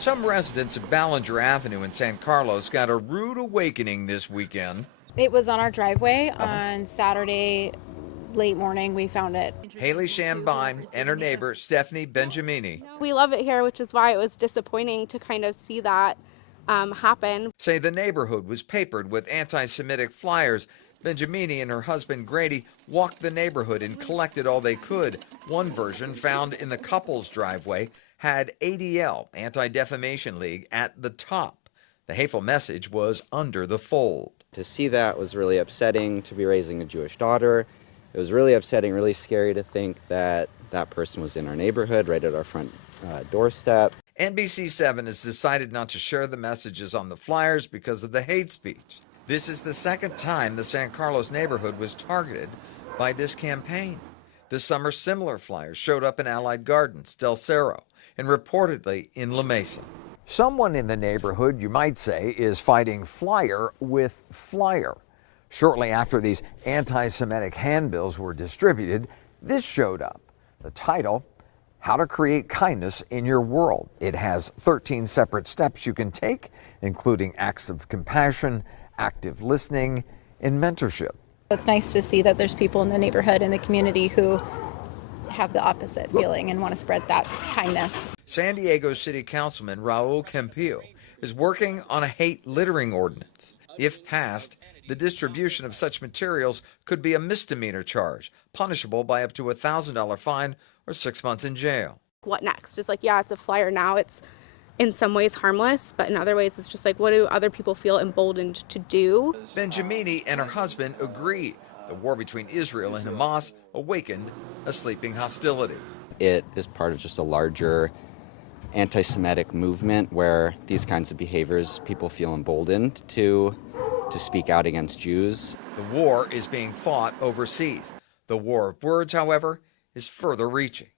Some residents of Ballinger Avenue in San Carlos got a rude awakening this weekend. It was on our driveway on Saturday late morning. We found it. Haley Shambine and her neighbor Stephanie Benjamini We love it here, which is why it was disappointing to kind of see that happen. say the neighborhood was papered with anti-Semitic flyers. Benjamini and her husband Grady walked the neighborhood and collected all they could. One version found in the couple's driveway had ADL, Anti-Defamation League, at the top. The hateful message was under the fold. To see that was really upsetting. To be raising a Jewish daughter, it was really upsetting, really scary to think that that person was in our neighborhood, right at our front doorstep. NBC7 has decided not to share the messages on the flyers because of the hate speech. This is the second time the San Carlos neighborhood was targeted by this campaign. This summer, similar flyers showed up in Allied Gardens, Del Cerro, and reportedly in La Mesa. Someone in the neighborhood, you might say, is fighting flyer with flyer. Shortly after these anti-Semitic handbills were distributed, this showed up. The title, How to Create Kindness in Your World. It has 13 separate steps you can take, including acts of compassion, active listening, and mentorship. It's nice to see that there's people in the neighborhood and the community who have the opposite feeling and want to spread that kindness. San Diego City Councilman Raul Campillo is working on a hate littering ordinance. If passed, the distribution of such materials could be a misdemeanor charge, punishable by up to a $1,000 fine or 6 months in jail. What next? It's like, yeah, it's a flyer now. It's in some ways harmless, but in other ways it's just like, what do other people feel emboldened to do? Benjamini and her husband agree. The war between Israel and Hamas awakened a sleeping hostility. It is part of just a larger anti-Semitic movement where these kinds of behaviors, people feel emboldened to speak out against Jews. The war is being fought overseas. The war of words, however, is further reaching.